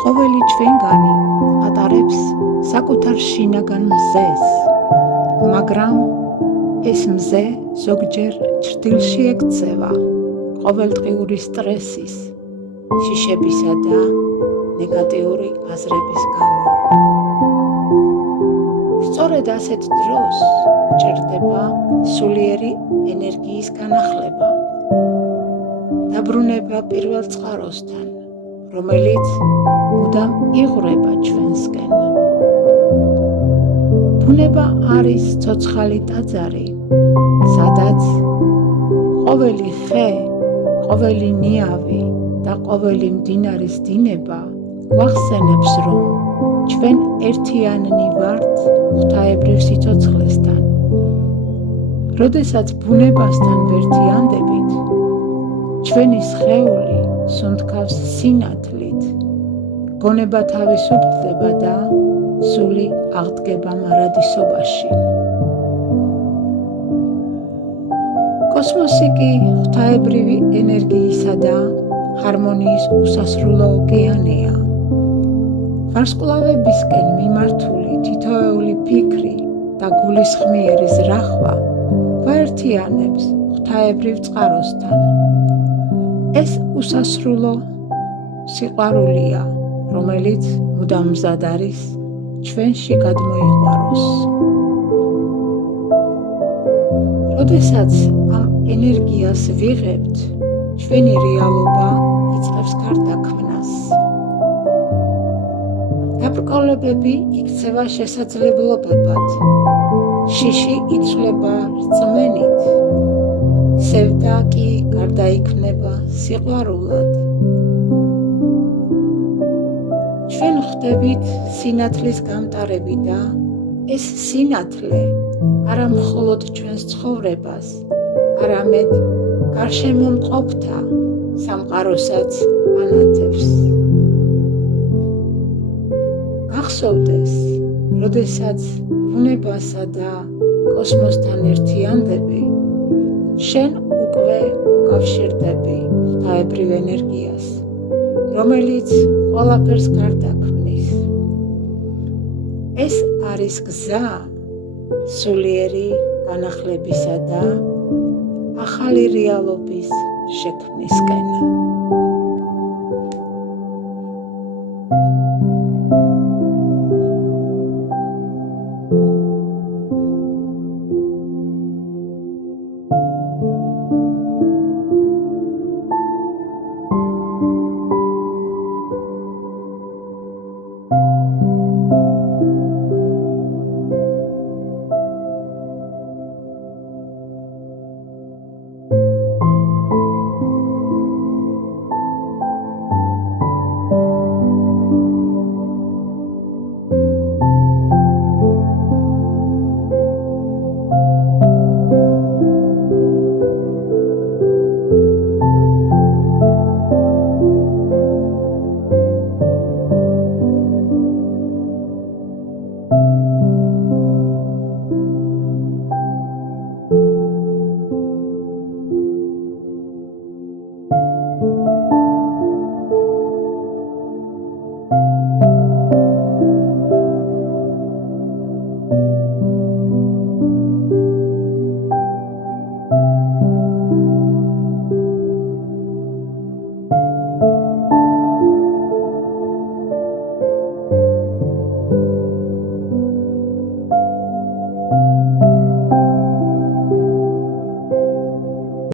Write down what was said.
ყოველი ჩვენგანი ატარებს საკუთარ შინაგან მზეს, მაგრამ ეს მზე ზოგჯერ ჭრდილში ექცევა ყოველდღიური სტრესის, შიშებისა და ნეგატიური აზრების გამო. სწორედ ასეთ დროს ჭირდება სულიერი ენერგიის განახლება, დაბრუნება პირველ წყაროსთან, რომელიც მუდამ იღვრება ჩვენსკენ. ბუნება არის ცოცხალი ტაძარი, სადაც ყოველი ხე, ყოველი ნიავი და ყოველი მდინარის დინება გვახსენებს, რომ ჩვენ ერთიანნი ვართ ღვთაებრივ სიცოცხლესთან. როდესაც ბუნებასთან ვერთიანდებით, ჩვენი სხეული სუნთქავს სინათლით, გონება თავისუფლდება და სული აღდგება მარადისობაში. კოსმოსი კი ღვთაებრივი ენერგიისა და ჰარმონიის უსასრულო ოკეანეა. ვარსკვლავებისკენ მიმართული თითოეული ფიქრი და გულისხმიერი ზრახვა გვაერთიანებს ღვთაებრივ წყაროსთან. ეს უსასრულო სიყვარულია, რომელიც მუდამ მზად არის ჩვენში გადმოიყვაროს. როდესაც ამ ენერგიას ვიღებთ, ჩვენი რეალობა იწყებს გარდაქმნას. დაბრკოლებები იქცევა შესაძლებლობებად, შიში იცვლება რწმენით, სევდა კი გარდაიქმნება სიყვარულად. ჩვენ ხდებით სინათლის გამტარები და ეს სინათლე არა მხოლოდ ჩვენს ცხოვრებას, არამედ გარშემო მყოფთა სამყაროსაც ანათებს. გახსოვდეს, როდესაც ბუნებასა და კოსმოსთან ერთიანდები, შენ უკვე უკავშირდები ღვთაებრივ ენერგიას, რომელიც ყველაფერს გარდაქმნის. ეს არის გზა სულიერი განახლებისა და ახალი რეალობის შექმნისკენ.